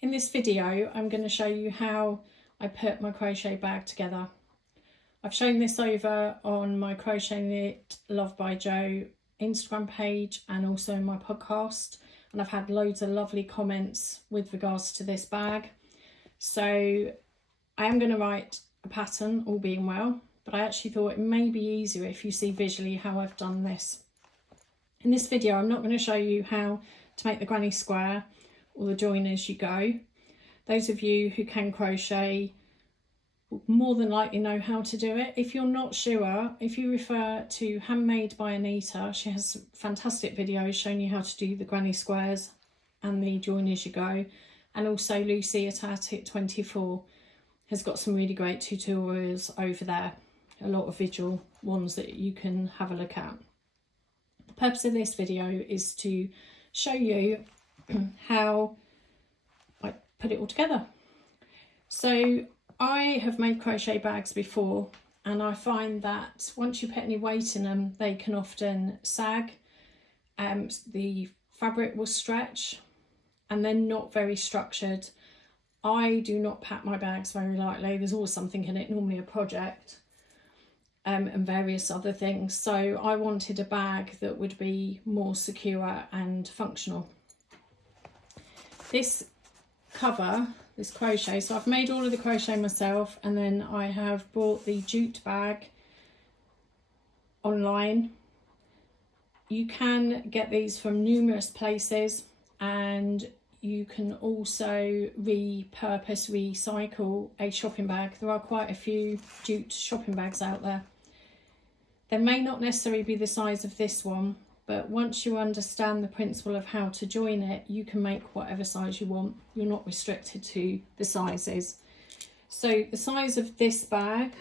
In this video, I'm going to show you how I put my crochet bag together. I've shown this over on my CrochetKnitLovebyJo Instagram page and also in my podcast, and I've had loads of lovely comments with regards to this bag. So I am going to write a pattern, all being well, but I actually thought it may be easier if you see visually how I've done this. In this video, I'm not going to show you how to make the granny square or the join as you go. Those of you who can crochet will more than likely know how to do it. If you're not sure, if you refer to handmadebyanita, she has fantastic videos showing you how to do the granny squares and the join as you go. And also Lucy at It24 has got some really great tutorials over there, a lot of visual ones that you can have a look at. The purpose of this video is to show you how I put it all together. So I have made crochet bags before, and I find that once you put any weight in them, they can often sag, the fabric will stretch, and they're not very structured. I do not pack my bags very lightly. There's always something in it, normally a project, and various other things. So I wanted a bag that would be more secure and functional. This cover, this crochet, so I've made all of the crochet myself, and then I have bought the jute bag online. You can get these from numerous places, and you can also recycle a shopping bag. There are quite a few jute shopping bags out there. They may not necessarily be the size of this one, but once you understand the principle of how to join it, you can make whatever size you want. You're not restricted to the sizes. So the size of this bag,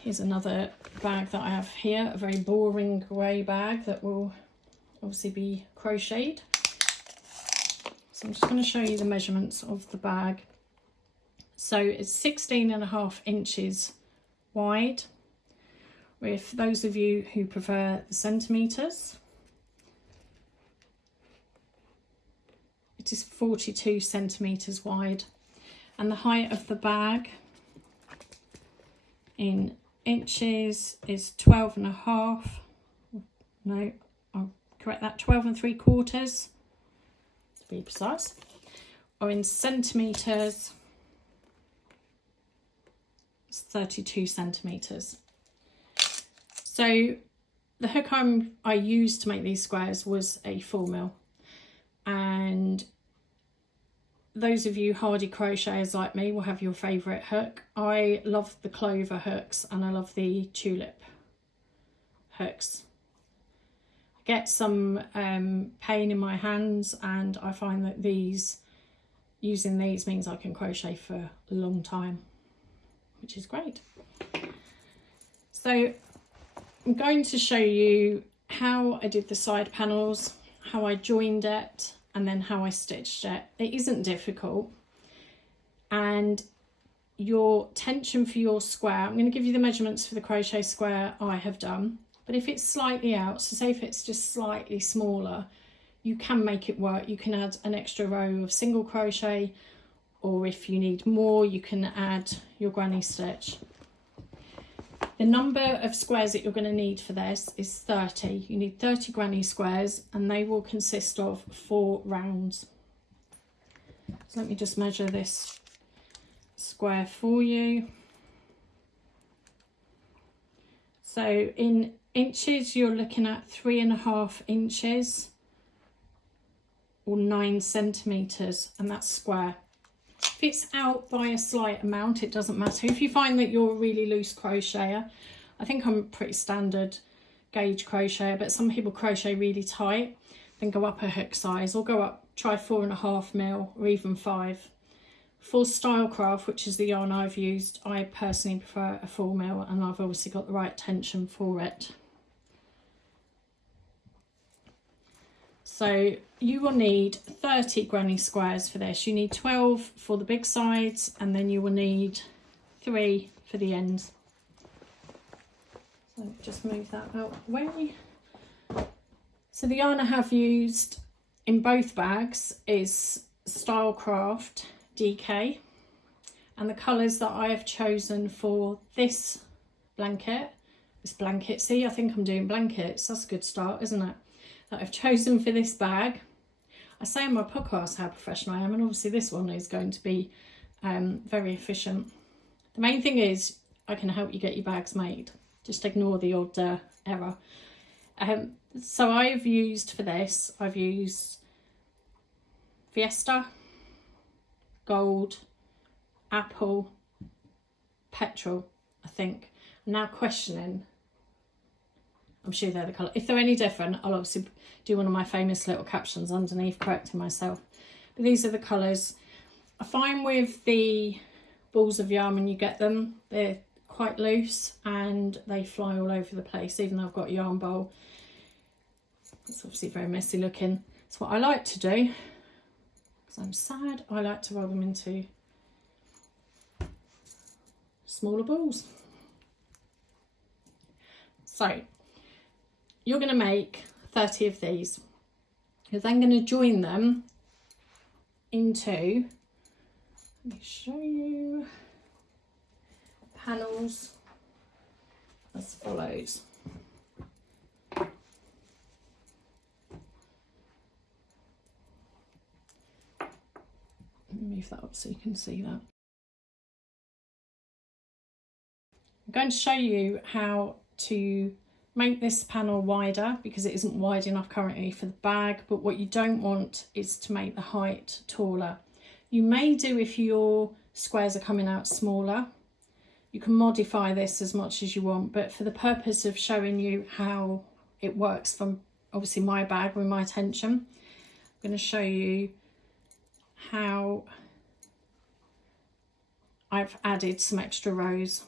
here's another bag that I have here, a very boring grey bag that will obviously be crocheted. So I'm just going to show you the measurements of the bag. So it's 16.5 inches wide. With those of you who prefer the centimetres, it is 42 centimetres wide, and the height of the bag in inches is 12.5. No, I'll correct that, 12 3/4 to be precise, or in centimetres, it's 32 centimetres. So the hook I used to make these squares was a 4mm, and those of you hardy crocheters like me will have your favourite hook. I love the clover hooks and I love the tulip hooks. I get some pain in my hands, and I find that using these means I can crochet for a long time, which is great. So I'm going to show you how I did the side panels, how I joined it, and then how I stitched it. It isn't difficult, and your tension for your square, I'm going to give you the measurements for the crochet square I have done, but if it's slightly out, so say if it's just slightly smaller, you can make it work. You can add an extra row of single crochet, or if you need more, you can add your granny stitch. The number of squares that you're going to need for this is 30. You need 30 granny squares, and they will consist of 4 rounds. So let me just measure this square for you. So in inches, you're looking at 3.5 inches or 9 centimetres, and that's square. If it's out by a slight amount, it doesn't matter. If you find that you're a really loose crocheter, I think I'm a pretty standard gauge crocheter, but some people crochet really tight, then go up a hook size, or go up, try 4.5mm or even 5. For Stylecraft, which is the yarn I've used, I personally prefer a 4mm, and I've obviously got the right tension for it. So you will need 30 granny squares for this. You need 12 for the big sides, and then you will need 3 for the ends. So just move that out of the way. So the yarn I have used in both bags is Stylecraft DK, and the colours that I have chosen for this blanket, see, I think I'm doing blankets, that's a good start, isn't it? That I've chosen for this bag. I say in my podcast how professional I am, and obviously this one is going to be very efficient. The main thing is I can help you get your bags made. Just ignore the odd error. So I've used for this, I've used Fiesta, Gold, Apple, Petrol, I think. I'm now questioning. I'm sure they're the colour. If they're any different, I'll obviously do one of my famous little captions underneath correcting myself. But these are the colours. I find with the balls of yarn when you get them, they're quite loose and they fly all over the place, even though I've got a yarn bowl. It's obviously very messy looking. So what I like to do, because I'm sad, I like to roll them into smaller balls. So you're going to make 30 of these. You're then going to join them into, let me show you, panels as follows. Let me move that up so you can see that. I'm going to show you how to make this panel wider because it isn't wide enough currently for the bag, but what you don't want is to make the height taller. You may do if your squares are coming out smaller. You can modify this as much as you want, but for the purpose of showing you how it works from obviously my bag with my tension, I'm going to show you how I've added some extra rows.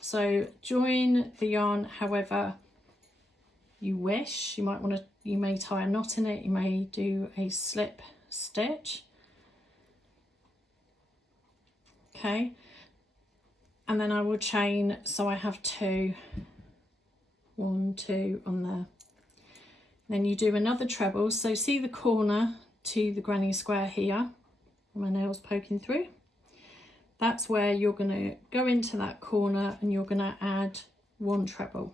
So join the yarn however you wish. You may tie a knot in it, you may do a slip stitch. Okay, and then I will chain, so I have 2, 1, 2 on there. Then you do another treble, so see the corner to the granny square here, my nails poking through. That's where you're going to go into that corner and you're going to add 1 treble.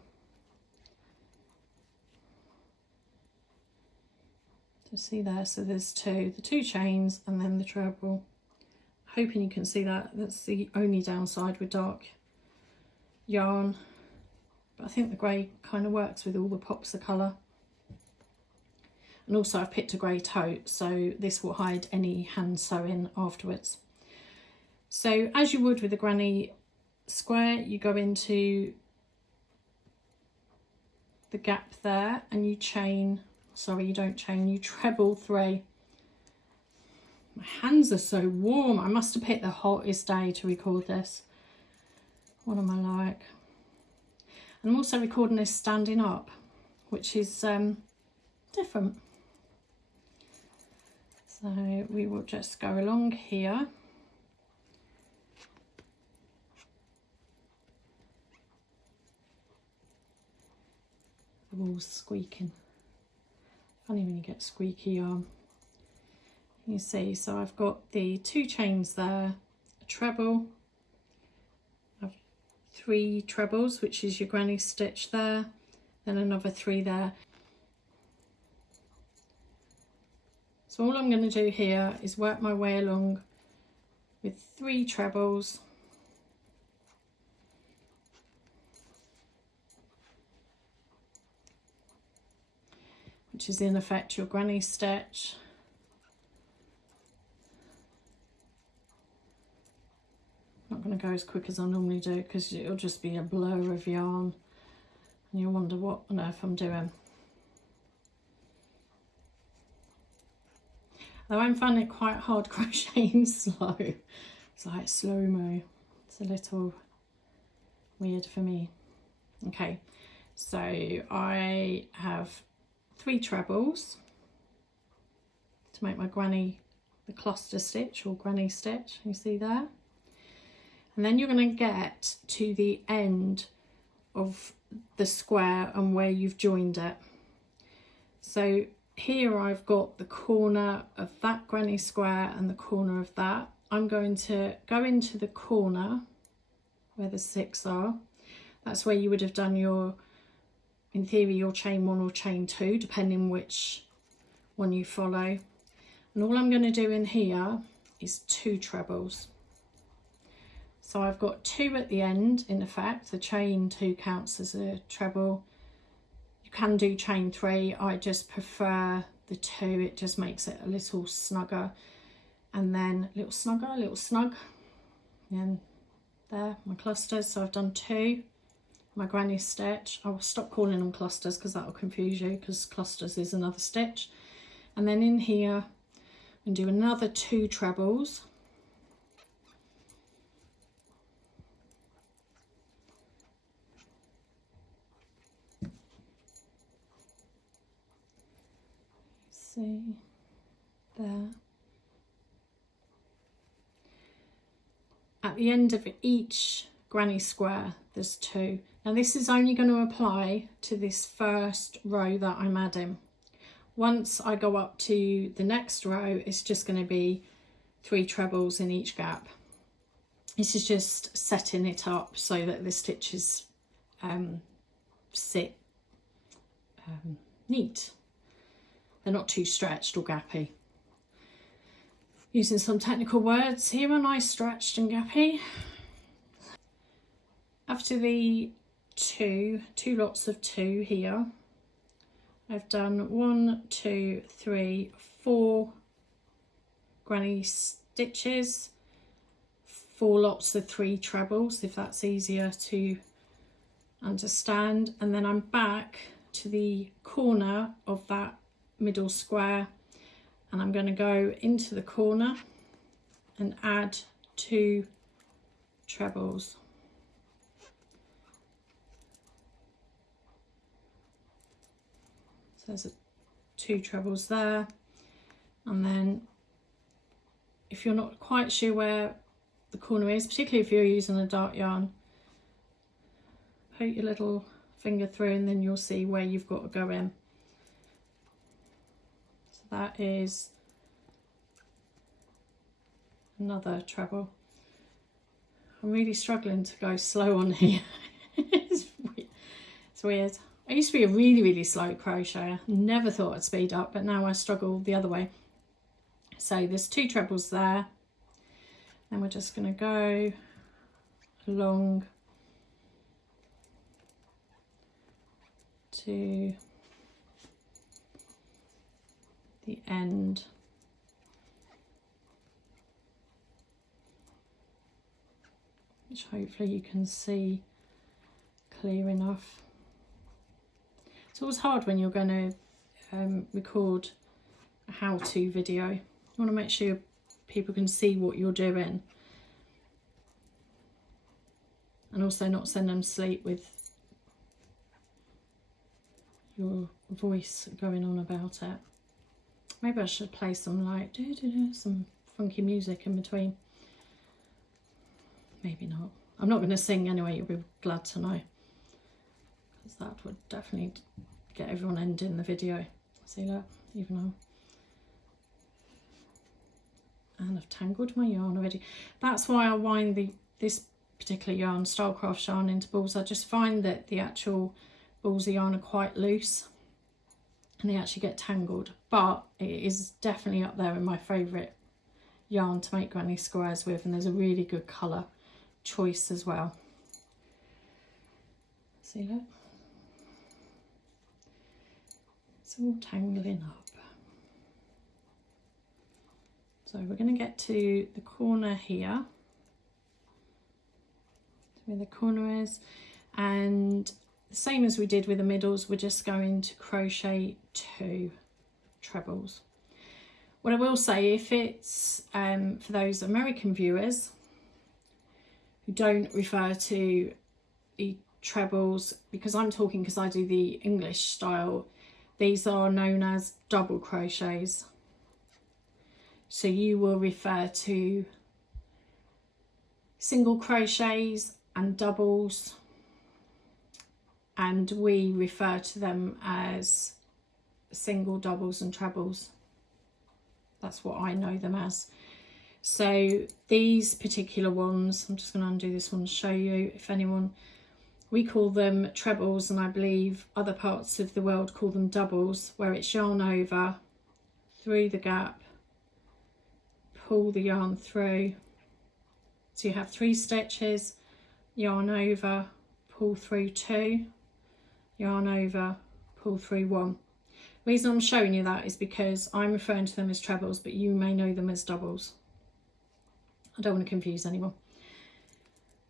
So see there, so there's 2, the 2 chains and then the treble. Hoping you can see that. That's the only downside with dark yarn, but I think the grey kind of works with all the pops of colour. And also I've picked a grey tote, so this will hide any hand sewing afterwards. So as you would with the granny square, you go into the gap there and you chain, sorry you don't chain, you treble 3. My hands are so warm. I must have picked the hottest day to record this. What am I like? And I'm also recording this standing up, which is different. So we will just go along here. The wall's squeaking. Funny when you get squeaky yarn. You see, so I've got the 2 chains there, a treble, I've 3 trebles, which is your granny stitch there, then another 3 there. So all I'm going to do here is work my way along with 3 trebles, which is in effect your granny stitch. Not going to go as quick as I normally do because it'll just be a blur of yarn and you'll wonder what on earth I'm doing. Though I'm finding it quite hard crocheting slow. It's like slow-mo. It's a little weird for me. Okay, so I have 3 trebles to make my granny, the cluster stitch or granny stitch, you see there. And then you're going to get to the end of the square and where you've joined it. So here I've got the corner of that granny square and the corner of that. I'm going to go into the corner where the 6 are. That's where you would have done your, in theory, your chain 1 or chain 2, depending which one you follow. And all I'm going to do in here is 2 trebles. So I've got 2 at the end. In effect, the chain 2 counts as a treble. You can do chain 3. I just prefer the 2. It just makes it a little snugger. And then a little snugger, a little snug. And there, my clusters. So I've done 2. My granny stitch. I'll stop calling them clusters because that will confuse you, because clusters is another stitch. And then in here, and do another 2 trebles. See there. At the end of each granny square, there's 2. Now this is only going to apply to this first row that I'm adding. Once I go up to the next row, it's just going to be 3 trebles in each gap. This is just setting it up so that the stitches sit neat. They're not too stretched or gappy. Using some technical words here, aren't I? Stretched and gappy. After the 2 lots of 2 here, I've done 1, 2, 3, 4 granny stitches, 4 lots of 3 trebles, if that's easier to understand. And then I'm back to the corner of that middle square, and I'm going to go into the corner and add 2 trebles. So there's 2 trebles there. And then if you're not quite sure where the corner is, particularly if you're using a dark yarn, put your little finger through and then you'll see where you've got to go in. So that is another treble. I'm really struggling to go slow on here. It's weird. I used to be a really slow crocheter. Never thought I'd speed up, but now I struggle the other way. So there's 2 trebles there. Then we're just going to go along to the end. Which hopefully you can see clear enough. It's always hard when you're going to record a how-to video. You want to make sure people can see what you're doing, and also not send them to sleep with your voice going on about it. Maybe I should play some like some funky music in between. Maybe not. I'm not going to sing anyway, you'll be glad to know, because that would definitely get everyone ending the video. See that? Even though. And I've tangled my yarn already. That's why I wind this particular yarn, Stylecraft yarn, into balls. I just find that the actual balls of yarn are quite loose and they actually get tangled. But it is definitely up there in my favourite yarn to make granny squares with, and there's a really good colour choice as well. See that? It's all tangling up. So we're going to get to the corner here, where the corner is, and the same as we did with the middles, we're just going to crochet 2 trebles. What I will say, if it's for those American viewers who don't refer to the trebles, because I'm talking because I do the English style, these are known as double crochets. So you will refer to single crochets and doubles, and we refer to them as single, doubles and trebles. That's what I know them as. So these particular ones, I'm just going to undo this one to show you if anyone, we call them trebles, and I believe other parts of the world call them doubles, where it's yarn over, through the gap, pull the yarn through. So you have 3 stitches, yarn over, pull through 2, yarn over, pull through 1. The reason I'm showing you that is because I'm referring to them as trebles, but you may know them as doubles. I don't want to confuse anyone.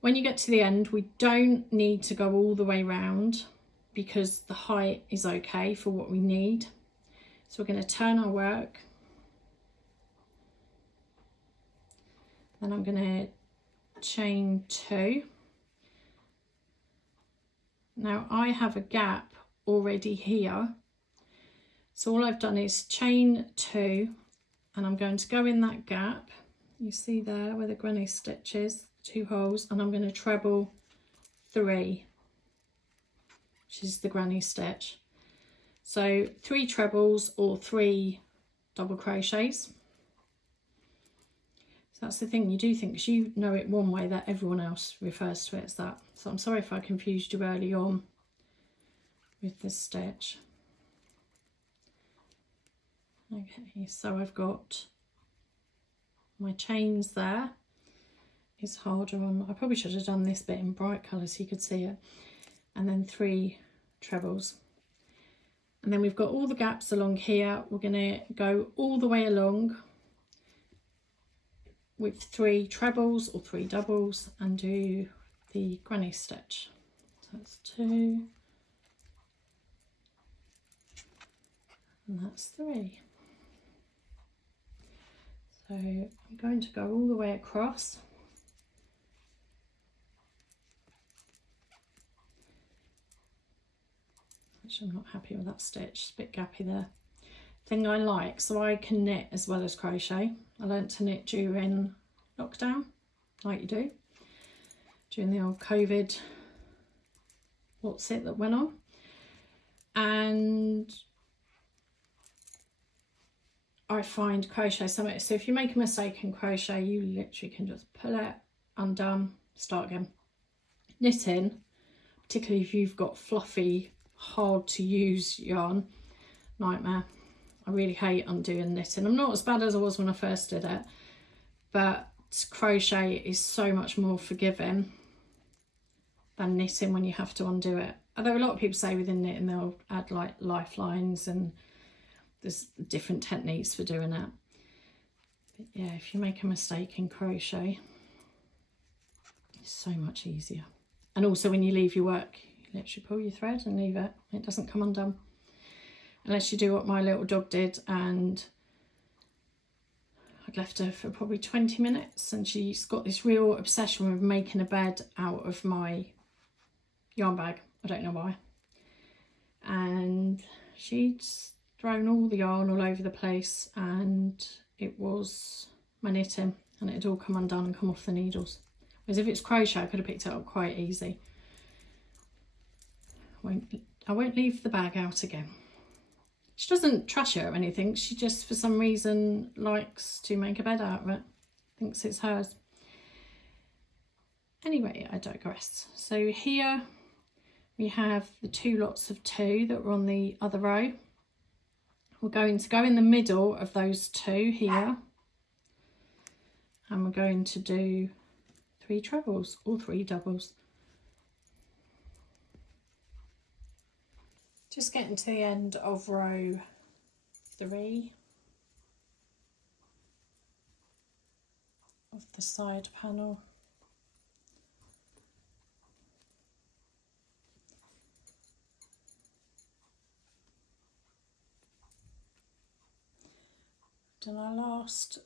When you get to the end, we don't need to go all the way round because the height is okay for what we need. So we're going to turn our work. Then I'm going to chain 2. Now I have a gap already here. So all I've done is chain 2, and I'm going to go in that gap. You see there where the granny stitch is, 2 holes, and I'm going to treble 3, which is the granny stitch. So 3 trebles or 3 double crochets. So that's the thing, you do think, because you know it one way, that everyone else refers to it as that. So I'm sorry if I confused you early on with this stitch. Okay, so I've got my chains there. It's harder on, I probably should have done this bit in bright colour so you could see it. And then 3 trebles. And then we've got all the gaps along here. We're going to go all the way along with 3 trebles or 3 doubles and do the granny stitch. So that's 2. And that's 3. So I'm going to go all the way across. Actually, I'm not happy with that stitch, it's a bit gappy there. Thing I like, so I can knit as well as crochet. I learnt to knit during lockdown, like you do, during the old COVID, what's it that went on. And I find crochet so much, so if you make a mistake in crochet, you literally can just pull it, undone, start again. Knitting, particularly if you've got fluffy, hard to use yarn, nightmare. I really hate undoing knitting. I'm not as bad as I was when I first did it, but crochet is so much more forgiving than knitting when you have to undo it. Although a lot of people say within knitting they'll add like lifelines and there's different techniques for doing it. But yeah, if you make a mistake in crochet, it's so much easier. And also when you leave your work, you literally pull your thread and leave it. It doesn't come undone. Unless you do what my little dog did, and I'd left her for probably 20 minutes and she's got this real obsession with making a bed out of my yarn bag. I don't know why. And she'd thrown all the yarn all over the place, and it was my knitting, and it had all come undone and come off the needles. Whereas if it's crochet, I could have picked it up quite easy. I won't leave the bag out again. She doesn't trash it or anything. She just, for some reason, likes to make a bed out of it. Thinks it's hers. Anyway, I digress. So here we have the 2 lots of 2 that were on the other row. We're going to go in the middle of those 2 here. And we're going to do 3 trebles or 3 doubles. Just getting to the end of row 3 of the side panel. Done our last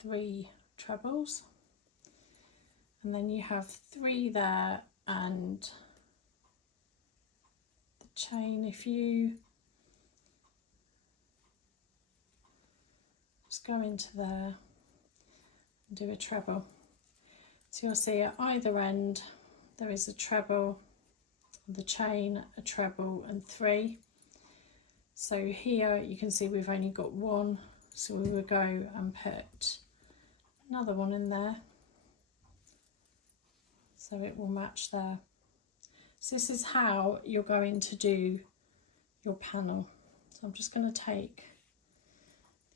3 trebles, and then you have 3 there and chain. If you just go into there and do a treble, so you'll see at either end there is a treble, the chain, a treble and 3. So here you can see we've only got one, so we will go and put another one in there so it will match there. So this is how you're going to do your panel. So I'm just going to take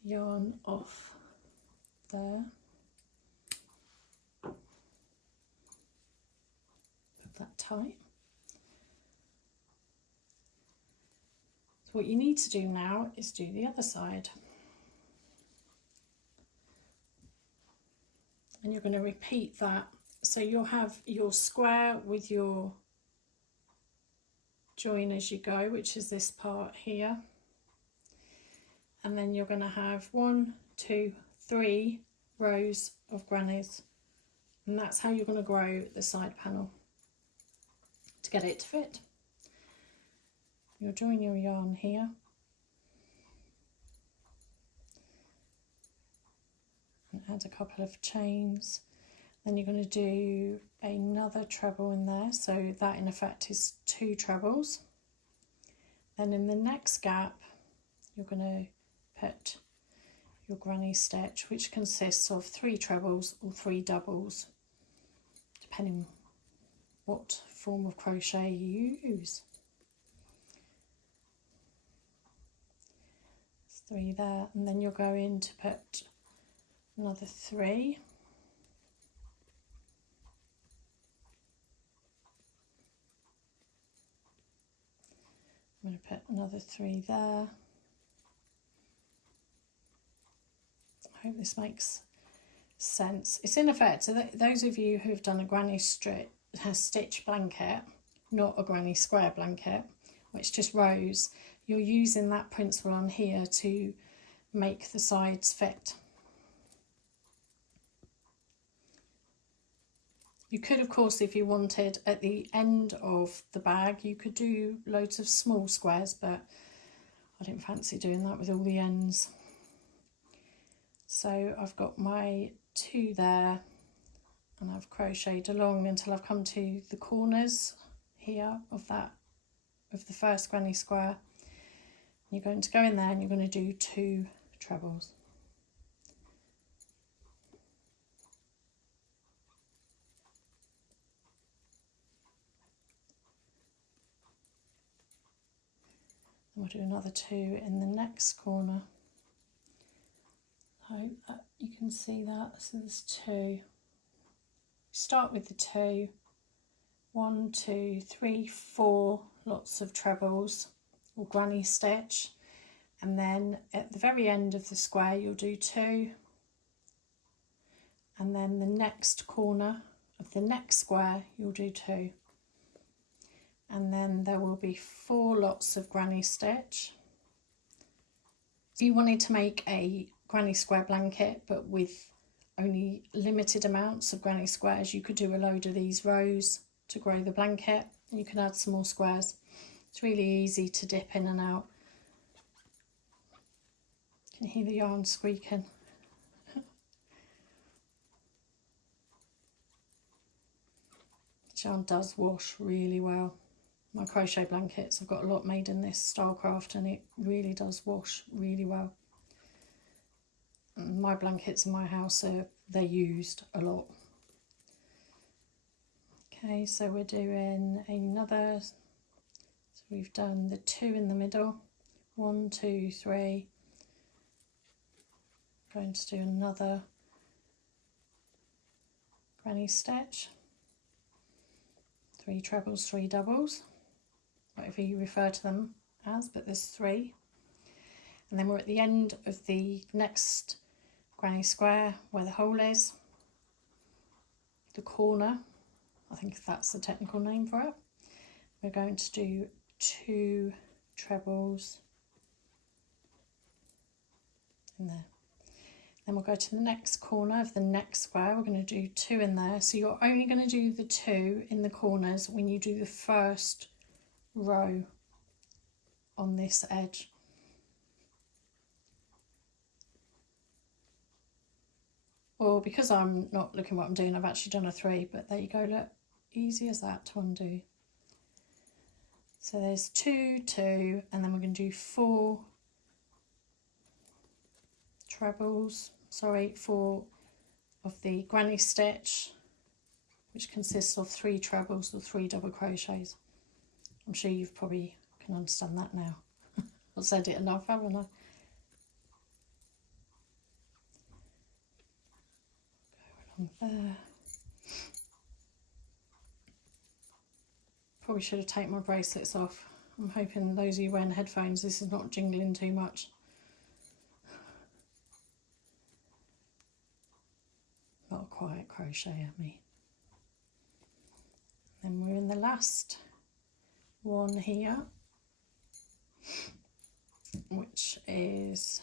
the yarn off there, put that tight. So what you need to do now is do the other side. And you're going to repeat that. So you'll have your square with your join as you go, which is this part here. And then you're going to have 1, 2, 3 rows of grannies. And that's how you're going to grow the side panel to get it to fit. You'll join your yarn here and add a couple of chains. Then you're going to do another treble in there, so that in effect is 2 trebles. Then in the next gap you're going to put your granny stitch, which consists of 3 trebles or 3 doubles, depending what form of crochet you use. 3 there, and then you're going to put another 3. I'm going to put another 3 there. I hope this makes sense. It's in effect, so those of you who have done a granny stitch blanket, not a granny square blanket, which just rows, you're using that principle on here to make the sides fit. You could, of course, if you wanted, at the end of the bag, you could do loads of small squares, but I didn't fancy doing that with all the ends. So I've got my 2 there, and I've crocheted along until I've come to the corners here of the first granny square. You're going to go in there and you're going to do 2 trebles. And we'll do another 2 in the next corner. I hope that you can see that. So there's 2. Start with the 2. 1, 2, 3, 4 lots of trebles or granny stitch, and then at the very end of the square you'll do 2, and then the next corner of the next square you'll do 2, and then there will be 4 lots of granny stitch. If you wanted to make a granny square blanket but with only limited amounts of granny squares, you could do a load of these rows to grow the blanket, and you can add some more squares. It's really easy to dip in and out. You can hear the yarn squeaking. This yarn does wash really well. My crochet blankets, I've got a lot made in this Stylecraft, and it really does wash really well. And my blankets in my house, they're used a lot. Okay, so we're doing another, so we've done the 2 in the middle, 1, 2, 3, going to do another granny stitch, 3 trebles, 3 doubles, whatever you refer to them as, but there's 3. And then we're at the end of the next granny square where the hole is, the corner, I think that's the technical name for it. We're going to do 2 trebles in there. Then we'll go to the next corner of the next square. We're going to do 2 in there. So you're only going to do the 2 in the corners when you do the first row on this edge. Well, because I'm not looking what I'm doing, I've actually done a 3, but there you go, look, easy as that to undo. So there's 2, 2, and then we're going to do 4 trebles, sorry, 4 of the granny stitch, which consists of 3 trebles or 3 double crochets. I'm sure you've probably can understand that now. I've said it enough, haven't I? Go along there. Probably should have taken my bracelets off. I'm hoping those of you wearing headphones, this is not jingling too much. Not a quiet crocheter, me. Then we're in the last one here, which is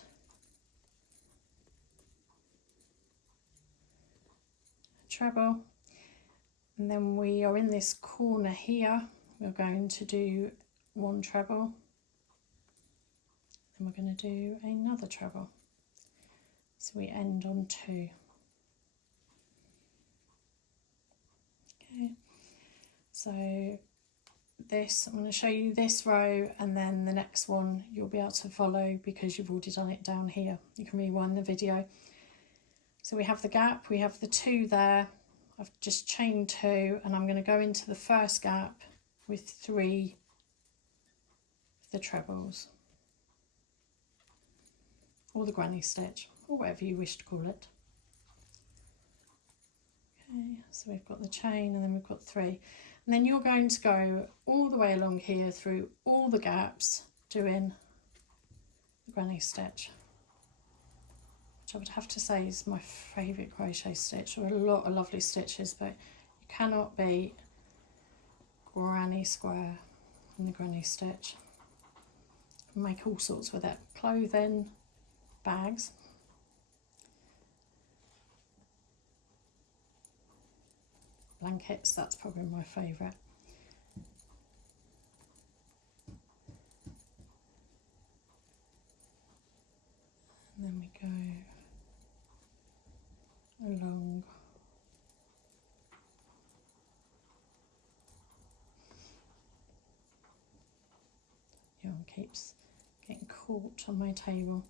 a treble, and then we are in this corner here. We're going to do 1 treble, and we're going to do another treble, so we end on 2. Okay, so this, I'm going to show you this row, and then the next one you'll be able to follow because you've already done it down here. You can rewind the video. So we have the gap, we have the 2 there. I've just chained 2, and I'm going to go into the first gap with 3 of the trebles, or the granny stitch, or whatever you wish to call it. Okay, so we've got the chain, and then we've got 3. And then you're going to go all the way along here through all the gaps doing the granny stitch, which I would have to say is my favourite crochet stitch. There are a lot of lovely stitches, but you cannot beat Granny Square and the granny stitch. You can make all sorts with it. Clothing, bags. Blankets, that's probably my favourite. And then we go along yarn keeps getting caught on my table.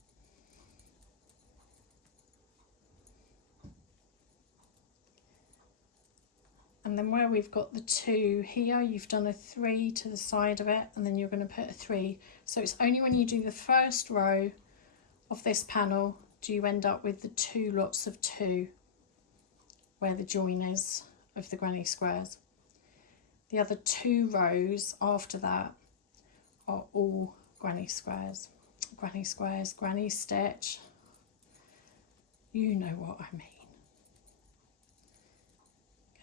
And then where we've got the 2 here, you've done a 3 to the side of it, and then you're going to put a 3. So it's only when you do the first row of this panel do you end up with the 2 lots of 2 where the join is of the granny squares. The other 2 rows after that are all granny squares. Granny stitch, you know what I mean.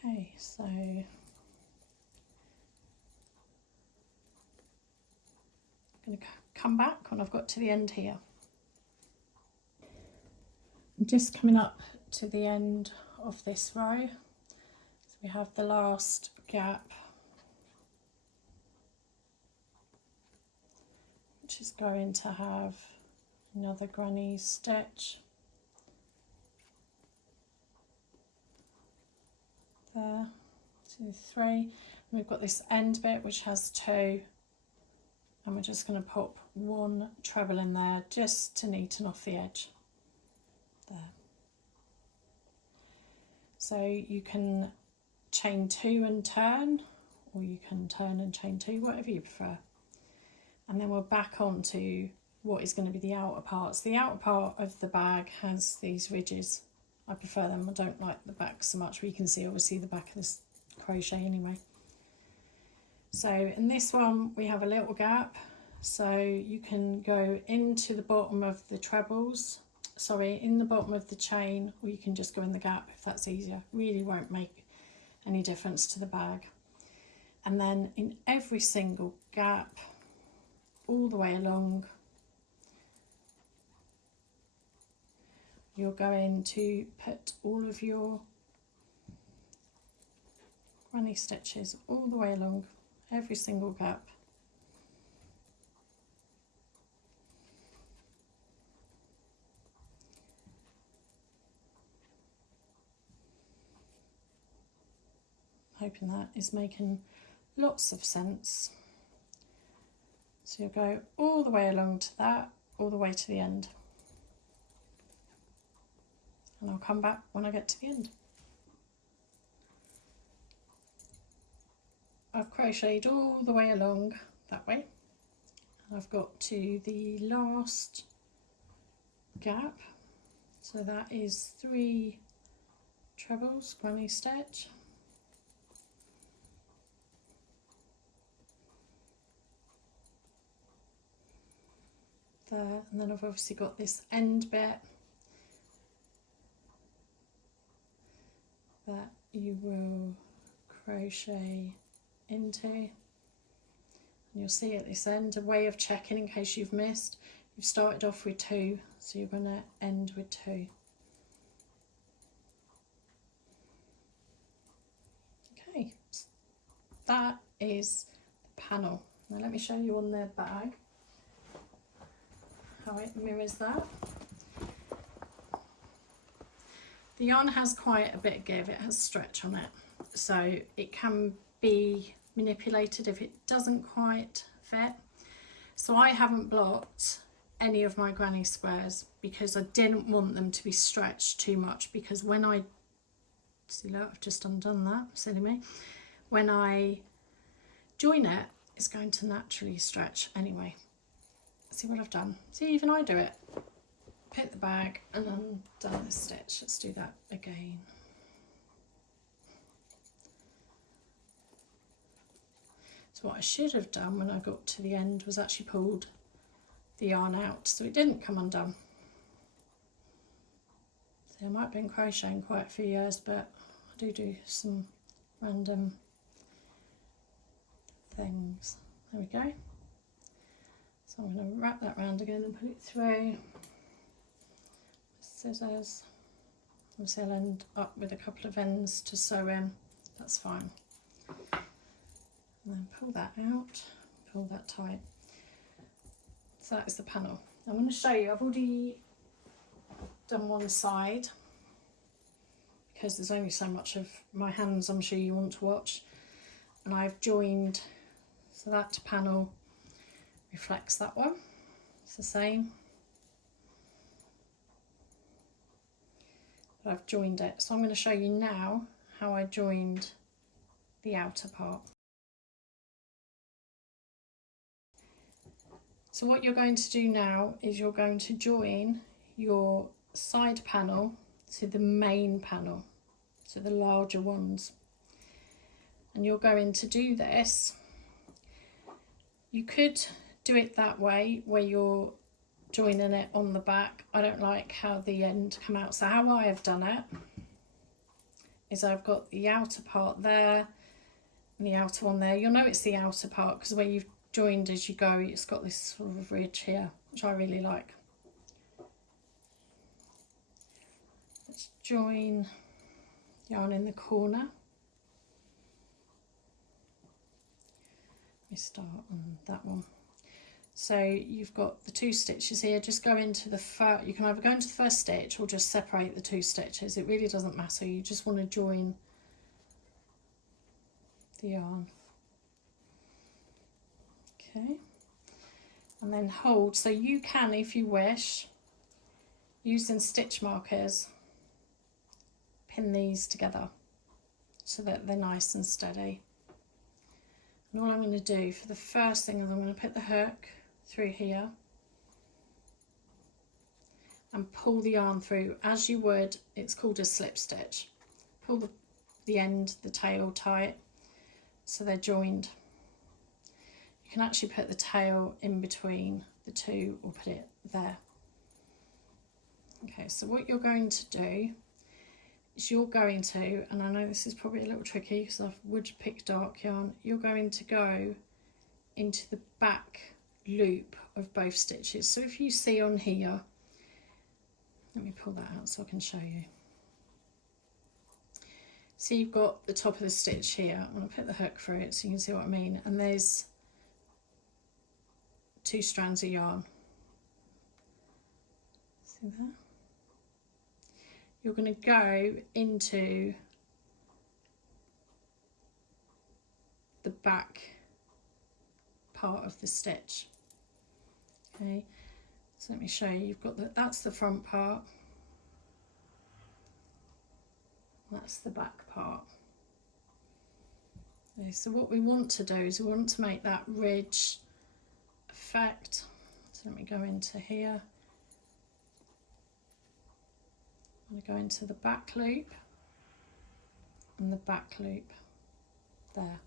Okay, so I'm going to come back when I've got to the end here. I'm just coming up to the end of this row. So we have the last gap, which is going to have another granny stitch there, 2, 3, and we've got this end bit which has 2, and we're just going to pop 1 treble in there just to neaten off the edge there. So you can chain 2 and turn, or you can turn and chain 2, whatever you prefer. And then we're back on to what is going to be the outer parts. The outer part of the bag has these ridges. I prefer them. I don't like the back so much, but you can see obviously the back of this crochet anyway. So in this one we have a little gap, so you can go into the bottom of the trebles, sorry, in the bottom of the chain, or you can just go in the gap if that's easier. Really won't make any difference to the bag. And then in every single gap all the way along, you're going to put all of your granny stitches all the way along every single gap. Hoping that is making lots of sense. So you'll go all the way along to that, all the way to the end. And I'll come back when I get to the end. I've crocheted all the way along that way. I've got to the last gap. So that is 3 trebles, granny stitch. There, and then I've obviously got this end bit that you will crochet into, and you'll see at this end a way of checking in case you've missed. You've started off with 2, so you're going to end with 2. Okay, that is the panel. Now let me show you on their bag how it mirrors that. The yarn has quite a bit of give, it has stretch on it, so it can be manipulated if it doesn't quite fit. So I haven't blocked any of my granny squares because I didn't want them to be stretched too much, because when I, see look, I've just undone that, silly me, when I join it, it's going to naturally stretch anyway. See what I've done? See, even I do it. Pick the bag and undone the stitch. Let's do that again. So what I should have done when I got to the end was actually pulled the yarn out so it didn't come undone. So I might have been crocheting quite a few years, but I do some random things. There we go. So I'm going to wrap that round again and put it through. Scissors. Obviously I'll end up with a couple of ends to sew in, that's fine. And then pull that out, pull that tight. So that is the panel. I'm going to show you, I've already done one side because there's only so much of my hands I'm sure you want to watch, and I've joined, so that panel reflects that one, it's the same. But I've joined it, so I'm going to show you now how I joined the outer part. So what you're going to do now is you're going to join your side panel to the main panel, so the larger ones, and you're going to do this. You could do it that way where you're joining it on the back. I don't like how the end come out, so how I have done it is I've got the outer part there and the outer one there. You'll know it's the outer part because where you've joined as you go, it's got this sort of ridge here, which I really like. Let's join yarn in the corner. Let me start on that one. So you've got the 2 stitches here, just go into the first, you can either go into the first stitch or just separate the 2 stitches, it really doesn't matter, you just want to join the yarn. Okay, and then hold, so you can, if you wish, using stitch markers, pin these together so that they're nice and steady. And all I'm going to do for the first thing is I'm going to put the hook through here and pull the yarn through as you would, it's called a slip stitch. Pull the end, the tail tight so they're joined. You can actually put the tail in between the 2 or put it there. Okay, so what you're going to do is you're going to, and I know this is probably a little tricky because I would pick dark yarn, you're going to go into the back loop of both stitches. So if you see on here, let me pull that out so I can show you. So you've got the top of the stitch here, I'm going to put the hook through it so you can see what I mean, and there's 2 strands of yarn. See that? You're going to go into the back part of the stitch. Okay, so let me show you. You've got that's the front part, that's the back part. Okay, so what we want to do is we want to make that ridge effect. So let me go into here. I'm going to go into the back loop and the back loop there.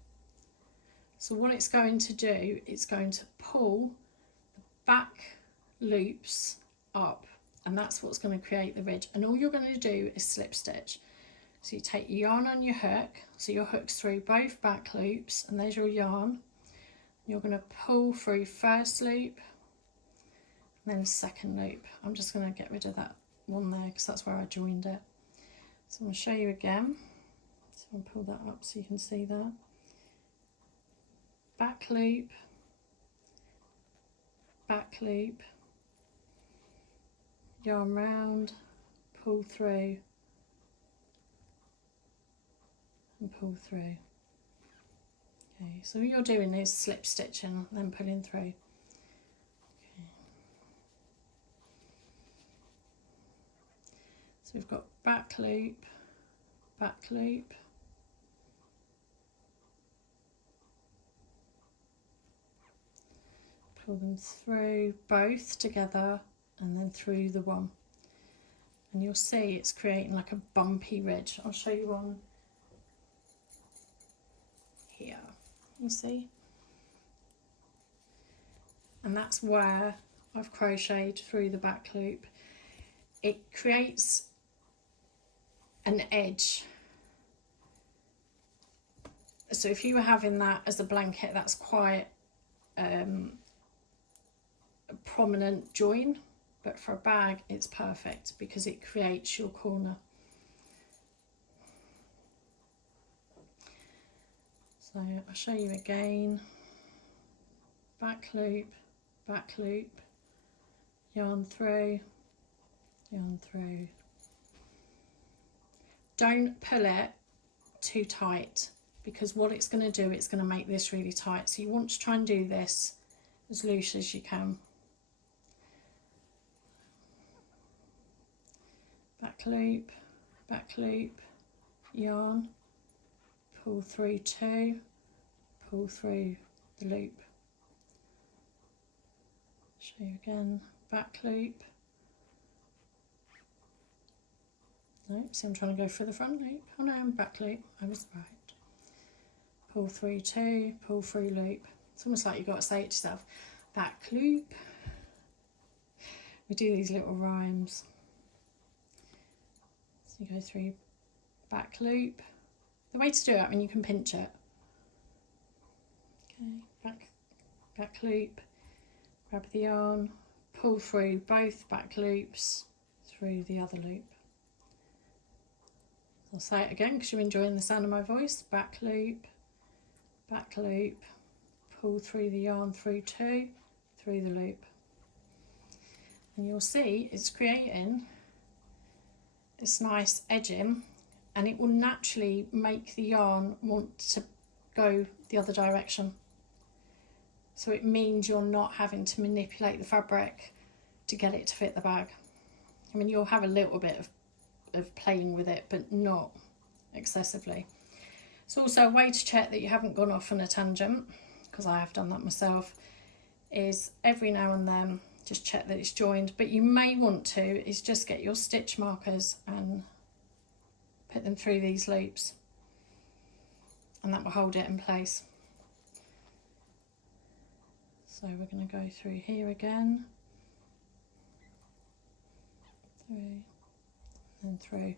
So what it's going to do, it's going to pull the back loops up, and that's what's going to create the ridge. And all you're going to do is slip stitch. So you take your yarn on your hook, so your hook's through both back loops, and there's your yarn. You're going to pull through first loop and then second loop. I'm just going to get rid of that one there because that's where I joined it. So I'm going to show you again. So I'll pull that up so you can see that. Back loop, yarn round, pull through and pull through. Okay, so what you're doing is slip stitching, then pulling through. Okay. So we've got back loop, pull them through both together and then through the one, and you'll see it's creating like a bumpy ridge. I'll show you on here, you see, and that's where I've crocheted through the back loop. It creates an edge. So if you were having that as a blanket, that's quite a prominent join, but for a bag it's perfect because it creates your corner. So I'll show you again. Back loop, yarn through. Don't pull it too tight because what it's going to do, it's going to make this really tight. So you want to try and do this as loose as you can. Back loop, yarn, pull through two, pull through the loop. Show you again, back loop. No, see I'm trying to go for the front loop. Oh no, I'm back loop, I was right. Pull through two, pull through loop. It's almost like you've got to say it to yourself, back loop. We do these little rhymes. So you go through back loop. The way to do it, I mean, you can pinch it. Okay, back loop, grab the yarn, pull through both back loops through the other loop. I'll say it again because you're enjoying the sound of my voice. Back loop, pull through the yarn through two, through the loop. And you'll see it's creating this nice edging, and it will naturally make the yarn want to go the other direction. So it means you're not having to manipulate the fabric to get it to fit the bag. I mean, you'll have a little bit of playing with it, but not excessively. It's also a way to check that you haven't gone off on a tangent, because I have done that myself, is every now and then just check that it's joined. But you may want to is just get your stitch markers and put them through these loops, and that will hold it in place. So we're going to go through here again, through and through.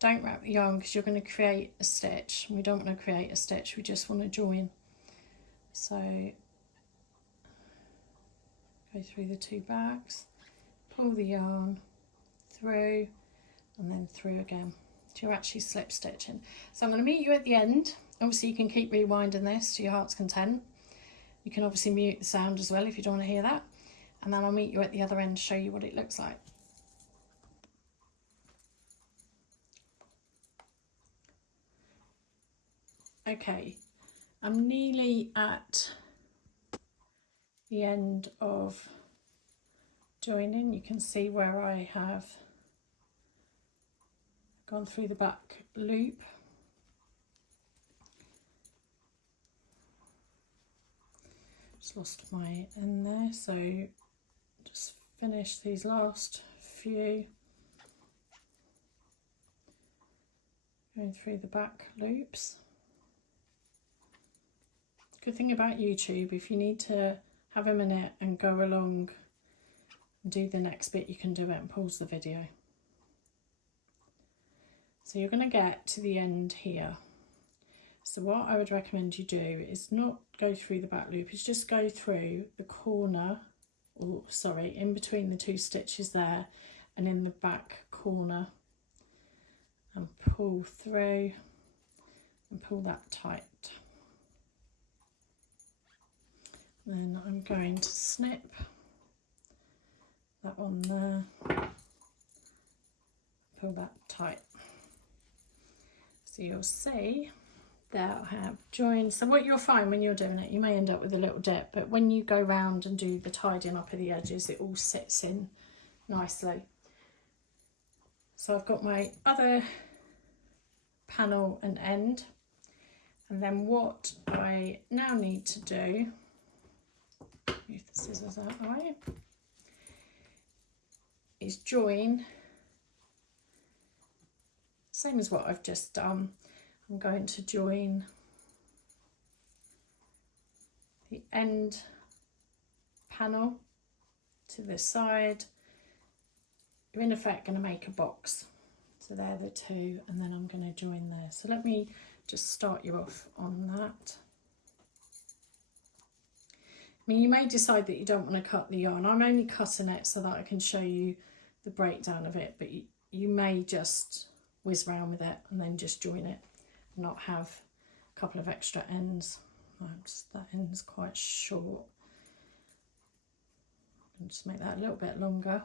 Don't wrap the yarn because you're going to create a stitch. We don't want to create a stitch, we just want to join. So go through the two backs, pull the yarn through and then through again. So you're actually slip stitching. So I'm going to meet you at the end. Obviously you can keep rewinding this to your heart's content. You can obviously mute the sound as well if you don't want to hear that. And then I'll meet you at the other end to show you what it looks like. Okay, I'm nearly at the end of joining, you can see where I have gone through the back loop. Just lost my end there, so just finish these last few, going through the back loops. Good thing about YouTube, if you need to have a minute and go along and do the next bit, you can do it and pause the video. So you're going to get to the end here. So what I would recommend you do is not go through the back loop, is just go through the corner, or sorry, in between the two stitches there and in the back corner, and pull through and pull that tight. Then I'm going to snip that one there, pull that tight. So you'll see that I have joined. So what you'll find when you're doing it, you may end up with a little dip, but when you go round and do the tidying up of the edges, it all sits in nicely. So I've got my other panel and end, and then what I now need to do, move the scissors out of the way, is join, same as what I've just done. I'm going to join the end panel to the side. You're in effect going to make a box. So they're the two, and then I'm going to join there. So let me just start you off on that. I mean, you may decide that you don't want to cut the yarn. I'm only cutting it so that I can show you the breakdown of it, but you may just whiz around with it and then just join it, not have a couple of extra ends. That end's quite short. I'll just make that a little bit longer,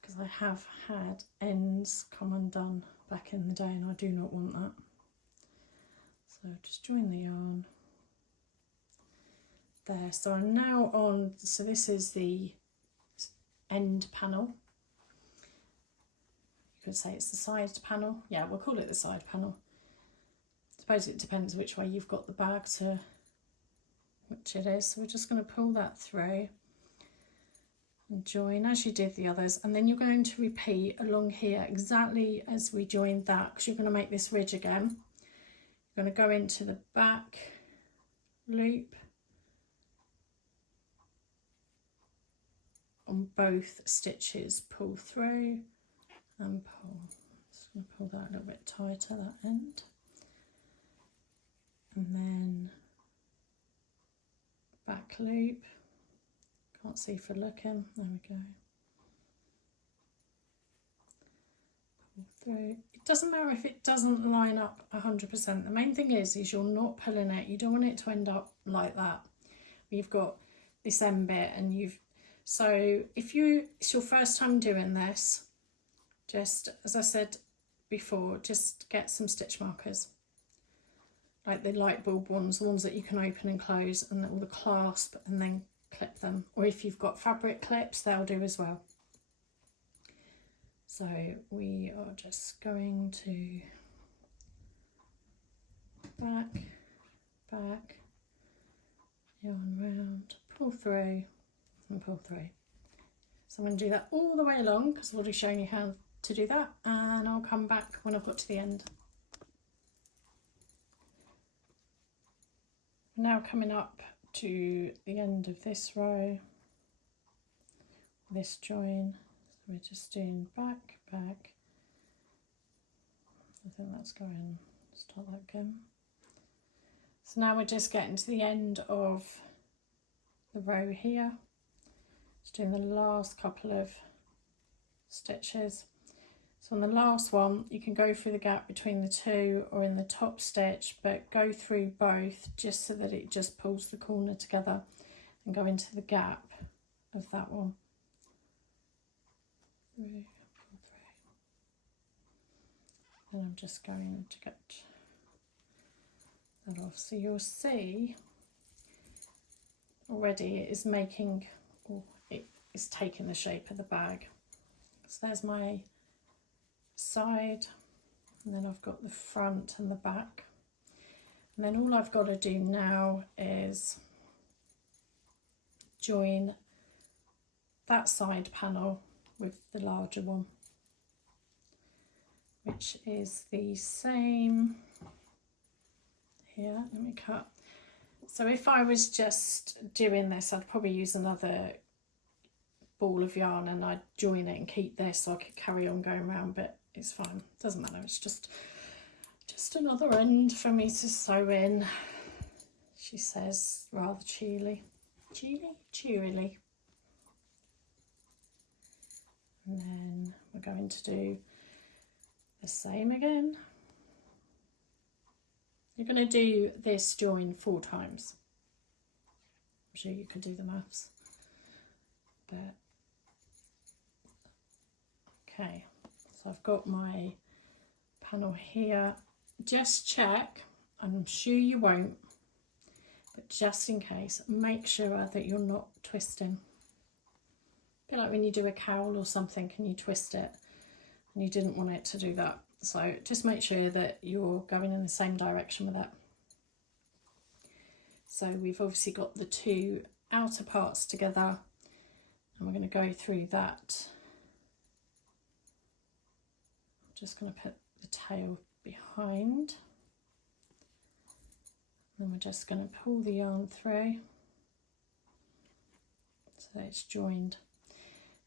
because I have had ends come undone back in the day and I do not want that. So just join the yarn there. So I'm now on, so this is the end panel. You could say it's the side panel. Yeah, we'll call it the side panel. I suppose it depends which way you've got the bag to which it is. So we're just going to pull that through and join as you did the others, and then you're going to repeat along here exactly as we joined that, because you're going to make this ridge again. You're going to go into the back loop on both stitches, pull through and pull. Just going to pull that a little bit tighter, that end, and then back loop. Can't see for looking. There we go. Pull through. It doesn't matter if it doesn't line up 100%. The main thing is you're not pulling it. You don't want it to end up like that. You've got this end bit, and so if it's your first time doing this, just as I said before, just get some stitch markers, like the light bulb ones, the ones that you can open and close, and all the clasp, and then clip them, or if you've got fabric clips, they'll do as well. So we are just going to back, yarn round, pull through and pull through. So I'm going to do that all the way along, because I've already shown you how to do that, and I'll come back when I've got to the end. Now coming up to the end of this row, this join, so we're just doing back. I think that's going, start that again. So now we're just getting to the end of the row here, just doing the last couple of stitches. So on the last one, you can go through the gap between the two or in the top stitch, but go through both just so that it just pulls the corner together, and go into the gap of that one. Pull through. And I'm just going to get that off. So you'll see already it is making, or is taking the shape of the bag. So there's my side, and then I've got the front and the back. And then all I've got to do now is join that side panel with the larger one, which is the same here. Let me cut. So if I was just doing this, I'd probably use another ball of yarn and I'd join it and keep this so I could carry on going around, but it's fine, doesn't matter. It's just another end for me to sew in, she says, rather cheerily. Cheerily. And then we're going to do the same again. You're going to do this join 4 times. I'm sure you could do the maths. But okay, so I've got my panel here. Just check, I'm sure you won't, but just in case, make sure that you're not twisting. A bit like when you do a cowl or something, can you twist it? And you didn't want it to do that. So just make sure that you're going in the same direction with it. So we've obviously got the 2 outer parts together, and we're going to go through that. I'm just going to put the tail behind, then we're just going to pull the yarn through so it's joined.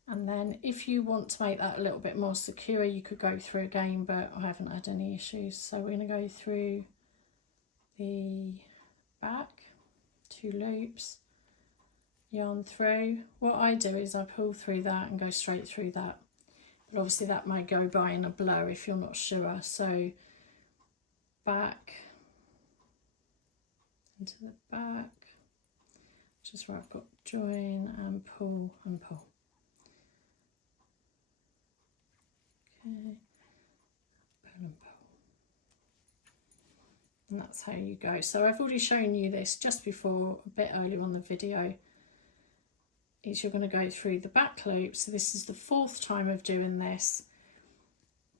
And then if you want to make that a little bit more secure, you could go through again, but I haven't had any issues. So we're going to go through the back, 2 loops, yarn through. What I do is I pull through that and go straight through that, but obviously that may go by in a blur if you're not sure. So back into the back, which is where I've got join and pull and pull. Okay, pull and pull. And that's how you go. So I've already shown you this just before, a bit earlier on the video, is you're going to go through the back loop. So this is the 4th time of doing this,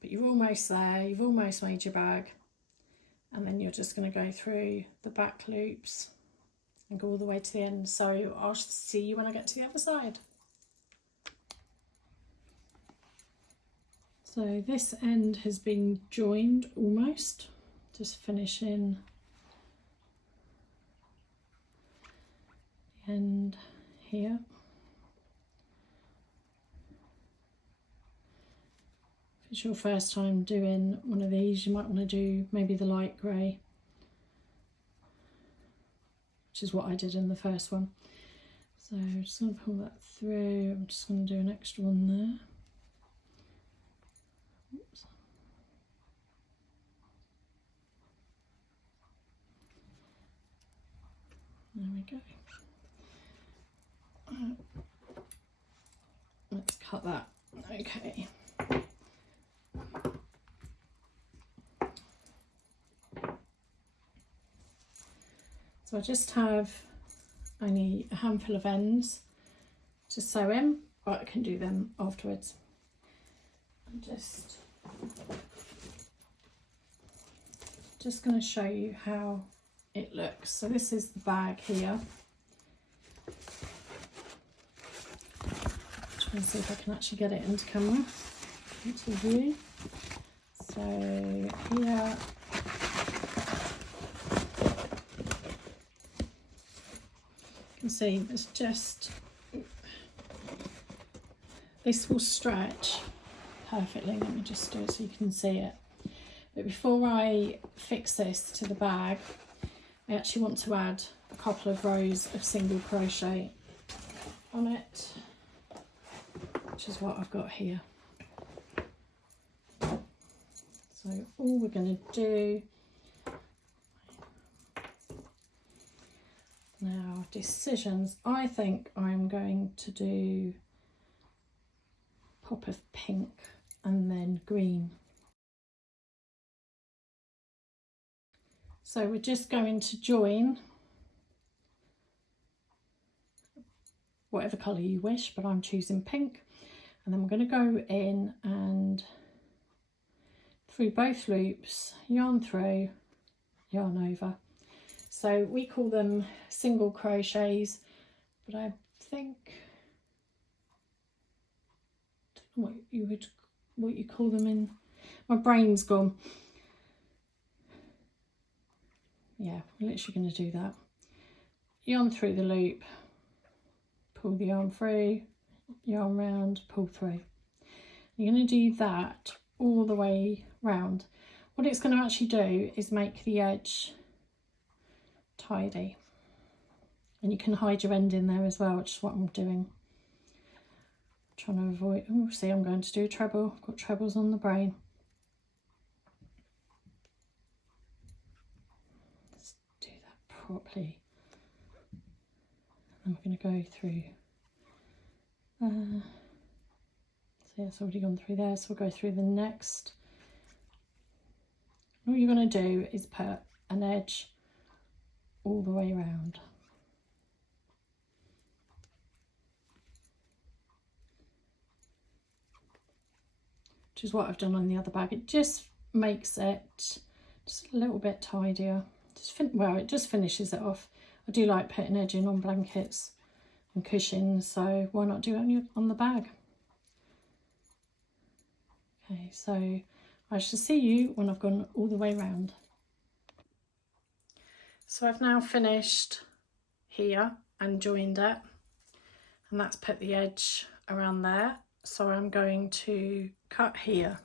but you're almost there, you've almost made your bag. And then you're just going to go through the back loops and go all the way to the end. So I'll see you when I get to the other side. So this end has been joined almost, just finishing the end here. If it's your first time doing one of these, you might want to do maybe the light grey, which is what I did in the first one. So I'm just going to pull that through. I'm just going to do an extra one there. Oops. There we go. Let's cut that. Okay. So I just have only a handful of ends to sew in, but I can do them afterwards. I'm just going to show you how it looks. So this is the bag here. Try and see if I can actually get it into camera, into view. So here, you can see it's just, this will stretch perfectly. Let me just do it so you can see it. But before I fix this to the bag, I actually want to add a couple of rows of single crochet on it, which is what I've got here. So all we're going to do now, decisions, I think I'm going to do pop of pink and then green. So we're just going to join whatever colour you wish, but I'm choosing pink. And then we're going to go in and through both loops, yarn through, yarn over. So we call them single crochets, but I think, I don't know what you call them in, my brain's gone. Yeah, I'm literally going to do that. Yarn through the loop, pull the yarn through, yarn round, pull through. You're going to do that all the way round. What it's going to actually do is make the edge tidy, and you can hide your end in there as well, which is what I'm doing. I'm trying to avoid, oh, see, I'm going to do a treble. I've got trebles on the brain. Let's do that properly. And we're going to go through, so it's already gone through there, so we'll go through the next. What you're going to do is put an edge all the way around. Which is what I've done on the other bag. It just makes it just a little bit tidier. Well, it just finishes it off. I do like putting edging on blankets and cushions, so why not do it on the bag? Okay, so I shall see you when I've gone all the way around. So I've now finished here and joined it, and that's put the edge around there. So I'm going to cut here,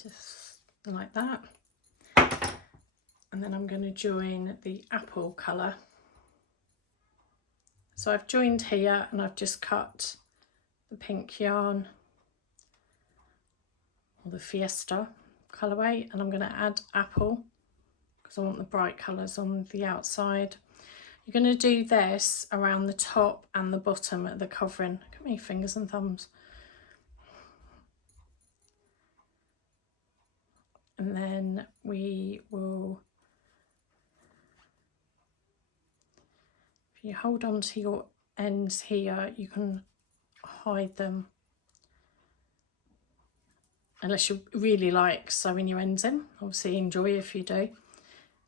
just like that, and then I'm going to join the apple colour. So I've joined here and I've just cut the pink yarn, or the Fiesta colourway, and I'm going to add apple because I want the bright colours on the outside. You're going to do this around the top and the bottom at the covering. Look at me fingers and thumbs. And then we will, if you hold on to your ends here, you can hide them, unless you really like sewing your ends in. Obviously enjoy if you do,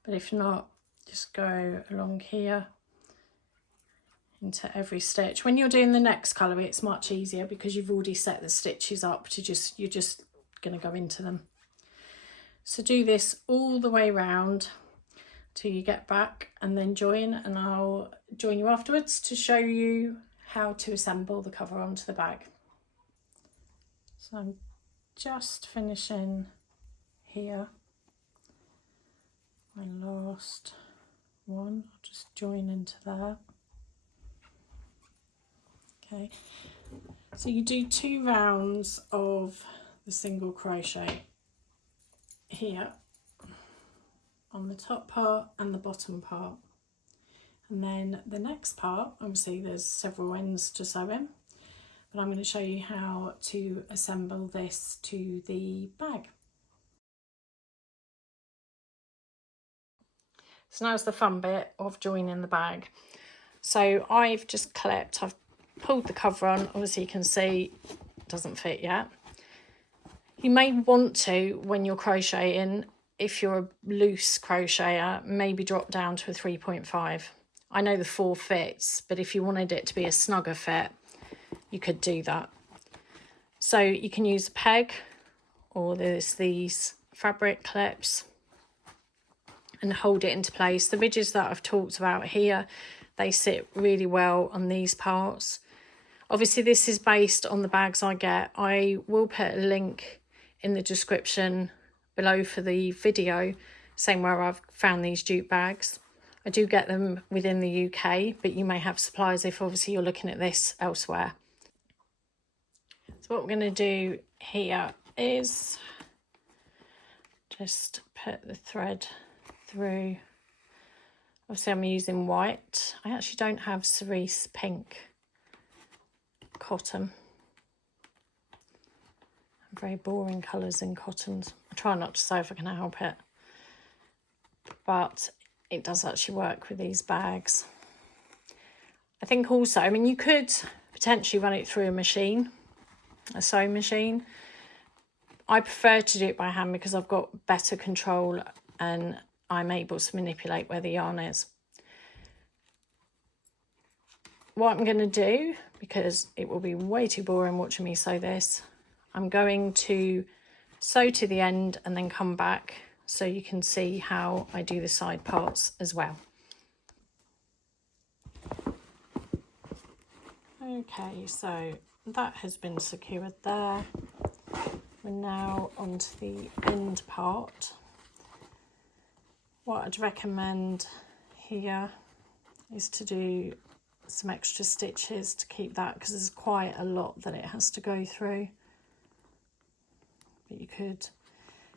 but if not, just go along here into every stitch. When you're doing the next colour, it's much easier because you've already set the stitches up to you're just going to go into them. So do this all the way round till you get back, and then join, and I'll join you afterwards to show you how to assemble the cover onto the bag. So I'm just finishing here, my last one. I'll just join into there. Okay, so you do 2 rounds of the single crochet here on the top part and the bottom part, and then the next part, obviously there's several ends to sew in, but I'm going to show you how to assemble this to the bag. So now's the fun bit of joining the bag. So I've just clipped, I've pulled the cover on, obviously you can see it doesn't fit yet. You may want to, when you're crocheting, if you're a loose crocheter, maybe drop down to a 3.5. I know the 4 fits, but if you wanted it to be a snugger fit, you could do that. So you can use a peg, or there's these fabric clips, and hold it into place. The ridges that I've talked about here, they sit really well on these parts. Obviously this is based on the bags I get. I will put a link in the description below for the video saying where I've found these jute bags. I do get them within the UK, but you may have supplies if obviously you're looking at this elsewhere. So what we're going to do here is just put the thread through. Obviously I'm using white. I actually don't have cerise pink cotton. Very boring colours in cottons. I try not to sew if I can help it, but it does actually work with these bags. I think also, I mean, you could potentially run it through a machine, a sewing machine. I prefer to do it by hand because I've got better control and I'm able to manipulate where the yarn is. What I'm going to do, because it will be way too boring watching me sew this, I'm going to sew to the end and then come back so you can see how I do the side parts as well. Okay, so that has been secured there. We're now onto the end part. What I'd recommend here is to do some extra stitches to keep that, because there's quite a lot that it has to go through. But you could,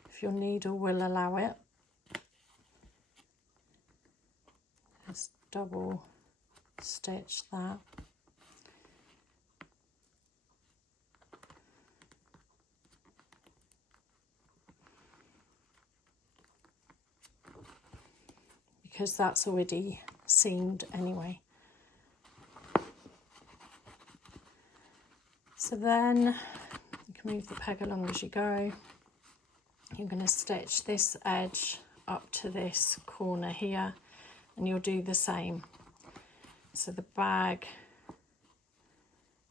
if your needle will allow it, just double stitch that. Because that's already seamed anyway. So then you can move the peg along as you go. You're going to stitch this edge up to this corner here, and you'll do the same. So the bag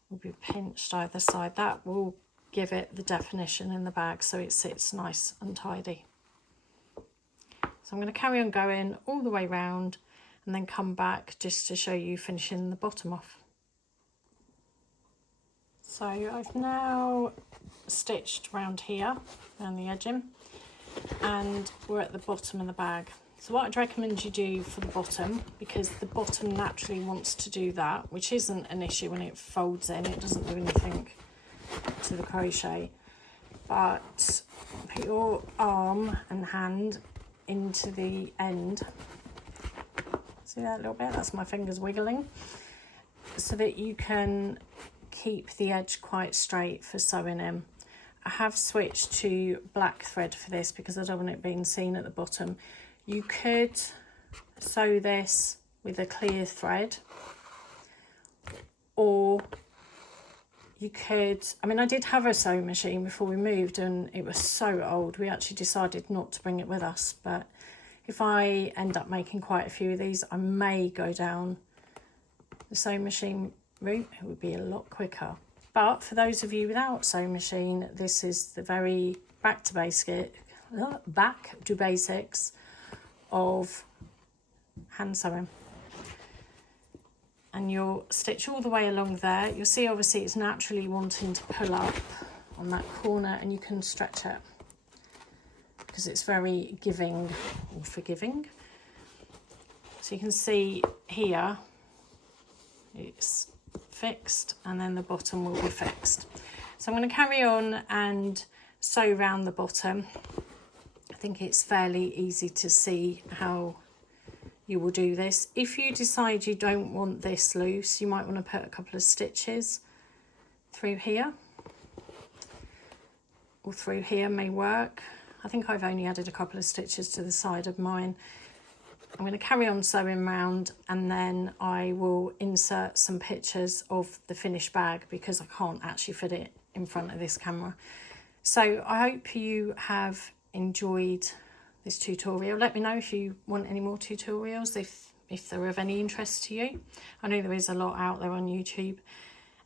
will be pinched either side. That will give it the definition in the bag so it sits nice and tidy. So I'm going to carry on going all the way round and then come back just to show you finishing the bottom off. So I've now stitched round here, around the edging, and we're at the bottom of the bag. So what I'd recommend you do for the bottom, because the bottom naturally wants to do that, which isn't an issue when it folds in, it doesn't do anything to the crochet, but put your arm and hand into the end. See that little bit? That's my fingers wiggling, so that you can keep the edge quite straight for sewing in. I have switched to black thread for this because I don't want it being seen at the bottom. You could sew this with a clear thread, or you could, I mean, I did have a sewing machine before we moved and it was so old we actually decided not to bring it with us, but if I end up making quite a few of these, I may go down the sewing machine route. It would be a lot quicker. But for those of you without sewing machine, this is the very back to basics of hand sewing. And you'll stitch all the way along there. You'll see obviously it's naturally wanting to pull up on that corner, and you can stretch it because it's very giving or forgiving. So you can see here it's fixed, and then the bottom will be fixed. So I'm going to carry on and sew around the bottom. I think it's fairly easy to see how you will do this. If you decide you don't want this loose, you might want to put a couple of stitches through here, or through here may work. I think I've only added a couple of stitches to the side of mine. I'm going to carry on sewing round, and then I will insert some pictures of the finished bag because I can't actually fit it in front of this camera. So I hope you have enjoyed this tutorial. Let me know if you want any more tutorials, if they're of any interest to you. I know there is a lot out there on YouTube,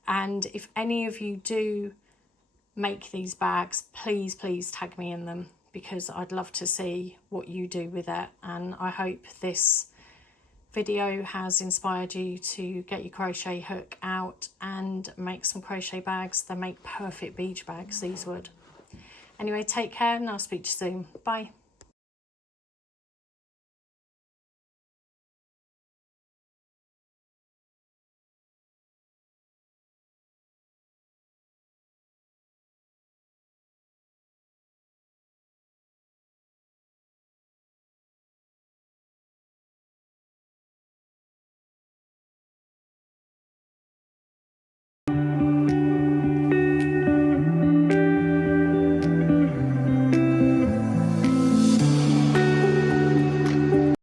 and if any of you do make these bags, please tag me in them, because I'd love to see what you do with it. And I hope this video has inspired you to get your crochet hook out and make some crochet bags. They make perfect beach bags, these would. Anyway, take care, and I'll speak to you soon. Bye.